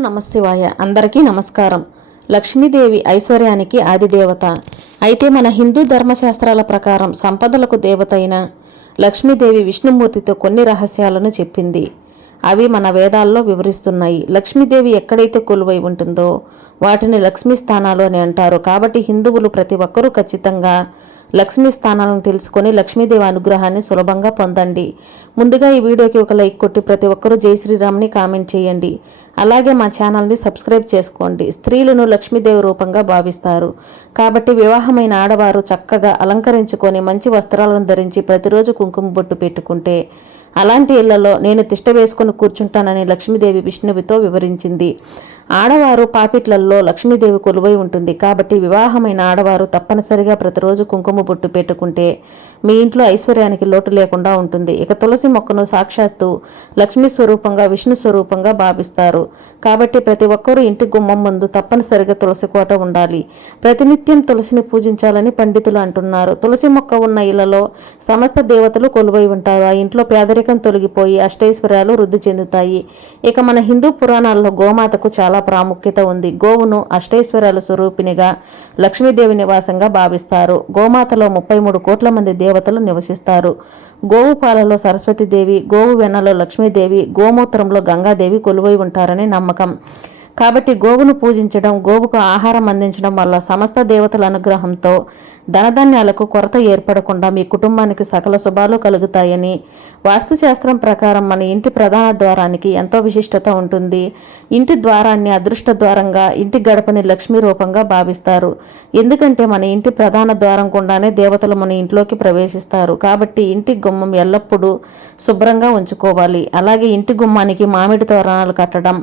నమశివాయ. అందరికీ నమస్కారం. లక్ష్మీదేవి ఐశ్వర్యానికి ఆదిదేవత. అయితే మన హిందూ ధర్మశాస్త్రాల ప్రకారం సంపదలకు దేవత అయిన లక్ష్మీదేవి విష్ణుమూర్తితో కొన్ని రహస్యాలను చెప్పింది. అవి మన వేదాల్లో వివరిస్తున్నాయి. లక్ష్మీదేవి ఎక్కడైతే కొలువై ఉంటుందో వాటిని లక్ష్మీ స్థానాలు అని అంటారు. కాబట్టి హిందువులు ప్రతి ఒక్కరూ ఖచ్చితంగా లక్ష్మీ స్థానాలను తెలుసుకొని లక్ష్మీదేవి అనుగ్రహాన్ని సులభంగా పొందండి. ముందుగా ఈ వీడియోకి ఒక లైక్ కొట్టి ప్రతి ఒక్కరూ జై శ్రీరామ్ని కామెంట్ చేయండి. అలాగే మా ఛానల్ని సబ్స్క్రైబ్ చేసుకోండి. స్త్రీలను లక్ష్మీదేవి రూపంగా భావిస్తారు. కాబట్టి వివాహమైన ఆడవారు చక్కగా అలంకరించుకొని మంచి వస్త్రాలను ధరించి ప్రతిరోజు కుంకుమ బొట్టు పెట్టుకుంటే అలాంటి ఇళ్ళలో నేను తిష్ట వేసుకుని కూర్చుంటానని లక్ష్మీదేవి విష్ణువితో వివరించింది. ఆడవారు పాపిట్లల్లో లక్ష్మీదేవి కొలువై ఉంటుంది. కాబట్టి వివాహమైన ఆడవారు తప్పనిసరిగా ప్రతిరోజు కుంకుమ బొట్టు పెట్టుకుంటే మీ ఇంట్లో ఐశ్వర్యానికి లోటు లేకుండా ఉంటుంది. ఇక తులసి మొక్కను సాక్షాత్తు లక్ష్మీ స్వరూపంగా విష్ణు స్వరూపంగా భావిస్తారు. కాబట్టి ప్రతి ఒక్కరూ ఇంటి గుమ్మం ముందు తప్పనిసరిగా తులసి కోట ఉండాలి. ప్రతినిత్యం తులసిని పూజించాలని పండితులు అంటున్నారు. తులసి మొక్క ఉన్న ఇళ్ళలో సమస్త దేవతలు కొలువై ఉంటారు. ఆ ఇంట్లో పేదరికం తొలగిపోయి అష్టైశ్వర్యాలు వృద్ధి చెందుతాయి. ఇక మన హిందూ పురాణాల్లో గోమాతకు చాలా ప్రాముఖ్యత ఉంది. గోవును అష్టైశ్వర్యాల స్వరూపినిగా లక్ష్మీదేవి నివాసంగా భావిస్తారు. గోమాతలో ముప్పై మూడు కోట్ల మంది దేవతలు నివసిస్తారు. గోవు పాలలో సరస్వతీదేవి గోవు వెన్నలో లక్ష్మీదేవి గోమూత్రంలో గంగాదేవి కొలువై ఉంటారని నమ్మకం. కాబట్టి గోవును పూజించడం గోవుకు ఆహారం అందించడం వల్ల సమస్త దేవతల అనుగ్రహంతో ధనధాన్యాలకు కొరత ఏర్పడకుండా మీ కుటుంబానికి సకల శుభాలు కలుగుతాయని వాస్తుశాస్త్రం ప్రకారం మన ఇంటి ప్రధాన ద్వారానికి ఎంతో విశిష్టత ఉంటుంది. ఇంటి ద్వారాన్ని అదృష్ట ద్వారంగా ఇంటి గడపని లక్ష్మీ రూపంగా భావిస్తారు. ఎందుకంటే మన ఇంటి ప్రధాన ద్వారం గుండానే దేవతలు మన ఇంట్లోకి ప్రవేశిస్తారు. కాబట్టి ఇంటి గుమ్మం ఎల్లప్పుడూ శుభ్రంగా ఉంచుకోవాలి. అలాగే ఇంటి గుమ్మానికి మామిడి తోరణాలు కట్టడం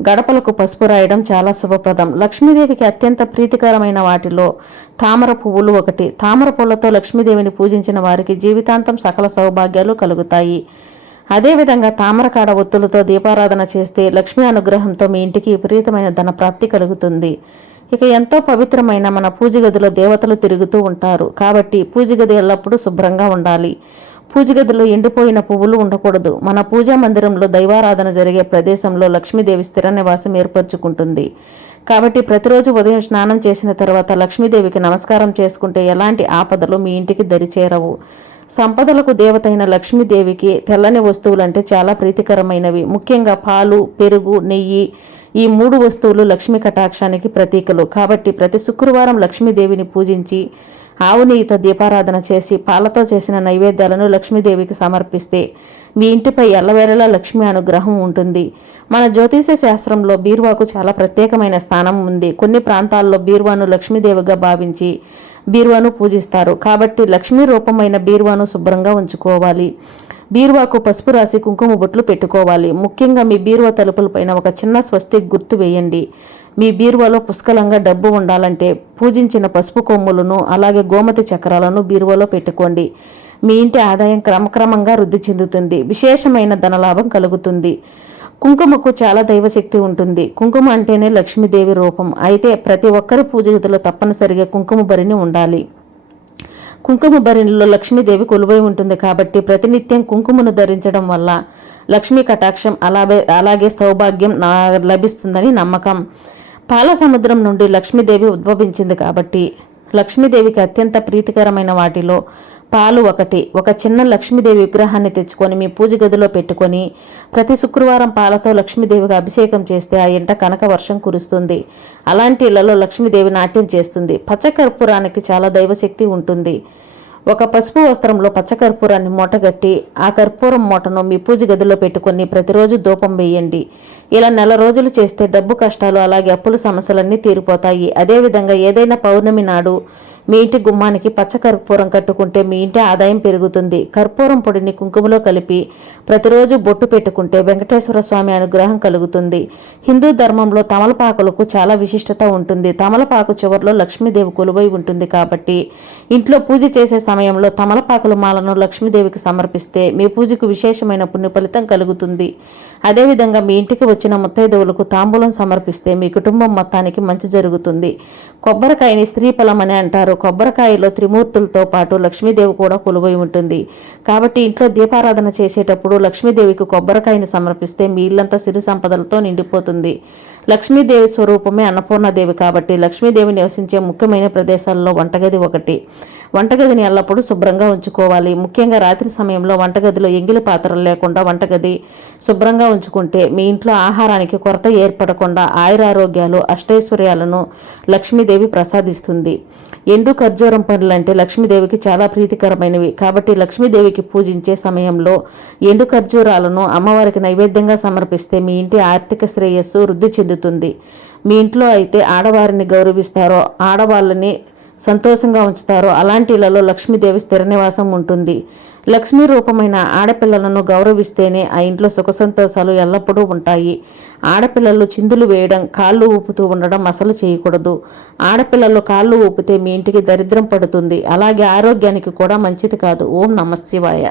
గడపలకు పసుపు రాయడం చాలా శుభప్రదం. లక్ష్మీదేవికి అత్యంత ప్రీతికరమైన వాటిలో తామర పువ్వులు ఒకటి. తామర పూలతో లక్ష్మీదేవిని పూజించిన వారికి జీవితాంతం సకల సౌభాగ్యాలు కలుగుతాయి. అదేవిధంగా తామరకాడ ఒత్తులతో దీపారాధన చేస్తే లక్ష్మీ అనుగ్రహంతో మీ ఇంటికి విపరీతమైన ధన ప్రాప్తి కలుగుతుంది. ఇక ఎంతో పవిత్రమైన మన పూజ గదిలో దేవతలు తిరుగుతూ ఉంటారు. కాబట్టి పూజ గది ఎల్లప్పుడూ శుభ్రంగా ఉండాలి. పూజ గదిలో ఎండిపోయిన పువ్వులు ఉండకూడదు. మన పూజా మందిరంలో దైవారాధన జరిగే ప్రదేశంలో లక్ష్మీదేవి స్థిర నివాసం ఏర్పరచుకుంటుంది. కాబట్టి ప్రతిరోజు ఉదయం స్నానం చేసిన తర్వాత లక్ష్మీదేవికి నమస్కారం చేసుకుంటే ఎలాంటి ఆపదలు మీ ఇంటికి దరిచేరవు సంపదలకు దేవతైన లక్ష్మీదేవికి తెల్లని వస్తువులంటే చాలా ప్రీతికరమైనవి. ముఖ్యంగా పాలు పెరుగు నెయ్యి ఈ మూడు వస్తువులు లక్ష్మీ కటాక్షానికి ప్రతీకలు. కాబట్టి ప్రతి శుక్రవారం లక్ష్మీదేవిని పూజించి ఆవు నెయ్యితో దీపారాధన చేసి పాలతో చేసిన నైవేద్యాలను లక్ష్మీదేవికి సమర్పిస్తే మీ ఇంటిపై ఎల్లవేళలా లక్ష్మి అనుగ్రహం ఉంటుంది. మన జ్యోతిష శాస్త్రంలో బీర్వాకు చాలా ప్రత్యేకమైన స్థానం ఉంది. కొన్ని ప్రాంతాల్లో బీర్వాను లక్ష్మీదేవిగా భావించి బీర్వాను పూజిస్తారు. కాబట్టి లక్ష్మీ రూపమైన బీర్వాను శుభ్రంగా ఉంచుకోవాలి. బీరువాకు పసుపు రాసి కుంకుమ బొట్లు పెట్టుకోవాలి. ముఖ్యంగా మీ బీరువా తలుపులపైన ఒక చిన్న స్వస్తిక్ గుర్తు వేయండి. మీ బీరువాలో పుష్కలంగా డబ్బు ఉండాలంటే పూజించిన పసుపు కొమ్ములను అలాగే గోమతి చక్రాలను బీరువాలో పెట్టుకోండి. మీ ఇంటి ఆదాయం క్రమక్రమంగా వృద్ధి చెందుతుంది. విశేషమైన ధనలాభం కలుగుతుంది. కుంకుమకు చాలా దైవశక్తి ఉంటుంది. కుంకుమ అంటేనే లక్ష్మీదేవి రూపం. అయితే ప్రతి ఒక్కరి పూజ గదిలో తప్పనిసరిగా కుంకుమ బరిని ఉండాలి. కుంకుమ భరిణిలో లక్ష్మీదేవి కొలువై ఉంటుంది కాబట్టి ప్రతినిత్యం కుంకుమను ధరించడం వల్ల లక్ష్మీ కటాక్షం అలాగే అలాగే సౌభాగ్యం నా లభిస్తుందని నమ్మకం. పాల సముద్రం నుండి లక్ష్మీదేవి ఉద్భవించింది కాబట్టి లక్ష్మీదేవికి అత్యంత ప్రీతికరమైన వాటిలో పాలు ఒకటి. ఒక చిన్న లక్ష్మీదేవి విగ్రహాన్ని తెచ్చుకొని మీ పూజ గదిలో పెట్టుకొని ప్రతి శుక్రవారం పాలతో లక్ష్మీదేవికి అభిషేకం చేస్తే ఆ ఇంట కనక వర్షం కురుస్తుంది. అలాంటి ఇళ్ళలో లక్ష్మీదేవి నాట్యం చేస్తుంది. పచ్చకర్పూరానికి చాలా దైవశక్తి ఉంటుంది. ఒక పసుపు వస్త్రంలో పచ్చకర్పూరాన్ని మూటగట్టి ఆ కర్పూరం మూటను మీ పూజ గదిలో పెట్టుకొని ప్రతిరోజు ధూపం వేయండి. ఇలా నెల రోజులు చేస్తే డబ్బు కష్టాలు అలాగే అప్పుల సమస్యలన్నీ తీరిపోతాయి. అదేవిధంగా ఏదైనా పౌర్ణమి నాడు మీ ఇంటి గుమ్మానికి పచ్చ కర్పూరం కట్టుకుంటే మీ ఇంటి ఆదాయం పెరుగుతుంది. కర్పూరం పొడిని కుంకుమలో కలిపి ప్రతిరోజు బొట్టు పెట్టుకుంటే వెంకటేశ్వర స్వామి అనుగ్రహం కలుగుతుంది. హిందూ ధర్మంలో తమలపాకులకు చాలా విశిష్టత ఉంటుంది. తమలపాకు చివరిలో లక్ష్మీదేవి కొలువై ఉంటుంది కాబట్టి ఇంట్లో పూజ చేసే సమయంలో తమలపాకుల మాలను లక్ష్మీదేవికి సమర్పిస్తే మీ పూజకు విశేషమైన పుణ్య ఫలితం కలుగుతుంది. అదేవిధంగా మీ ఇంటికి వచ్చిన ముత్తైదవులకు తాంబూలం సమర్పిస్తే మీ కుటుంబం మొత్తానికి మంచి జరుగుతుంది. కొబ్బరికాయని స్త్రీఫలం అని అంటారు. కొబ్బరికాయలో త్రిమూర్తులతో పాటు లక్ష్మీదేవి కూడా కొలువై ఉంటుంది. కాబట్టి ఇంట్లో దీపారాధన చేసేటప్పుడు లక్ష్మీదేవికి కొబ్బరికాయని సమర్పిస్తే మీ ఇల్లంతా సిరి సంపదలతో నిండిపోతుంది. లక్ష్మీదేవి స్వరూపమే అన్నపూర్ణాదేవి కాబట్టి లక్ష్మీదేవి నివసించే ముఖ్యమైన ప్రదేశాల్లో వంటగది ఒకటి. వంటగదిని ఎల్లప్పుడూ శుభ్రంగా ఉంచుకోవాలి. ముఖ్యంగా రాత్రి సమయంలో వంటగదిలో ఎంగిలి పాత్రలు లేకుండా వంటగది శుభ్రంగా ఉంచుకుంటే మీ ఇంట్లో ఆహారానికి కొరత ఏర్పడకుండా ఆయురారోగ్యాలు అష్టైశ్వర్యాలను లక్ష్మీదేవి ప్రసాదిస్తుంది. ఎండు ఖర్జూరం పనులంటే లక్ష్మీదేవికి చాలా ప్రీతికరమైనవి. కాబట్టి లక్ష్మీదేవికి పూజించే సమయంలో ఎండు ఖర్జూరాలను అమ్మవారికి నైవేద్యంగా సమర్పిస్తే మీ ఇంటి ఆర్థిక శ్రేయస్సు వృద్ధి చెందుతుంది. మీ ఇంట్లో అయితే ఆడవారిని గౌరవిస్తారో ఆడవాళ్ళని సంతోషంగా ఉంచుతారో అలాంటి ఇళ్ళలో లక్ష్మీదేవి స్థిర నివాసం ఉంటుంది. లక్ష్మీ రూపమైన ఆడపిల్లలను గౌరవిస్తేనే ఆ ఇంట్లో సుఖ సంతోషాలు ఎల్లప్పుడూ ఉంటాయి. ఆడపిల్లలు చిందులు వేయడం కాళ్ళు ఊపుతూ ఉండడం అసలు చేయకూడదు. ఆడపిల్లలు కాళ్ళు ఊపితే మీ ఇంటికి దరిద్రం పడుతుంది. అలాగే ఆరోగ్యానికి కూడా మంచిది కాదు. ఓం నమశివాయ